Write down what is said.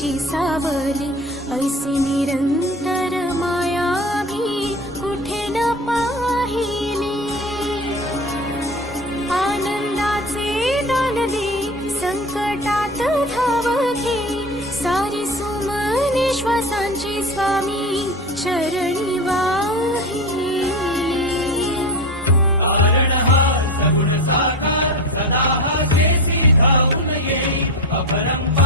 तुझी सावली, ऐसी निरंतर माया मी कुठे न पाहिली. आनंदाचे दान दे, संकटात धाव घे, सारी सुमने श्वासांची स्वामी चरणी वाहिली. कारण हा सगुण साकार, सदा हा जेसी धावून येई, अपरंपार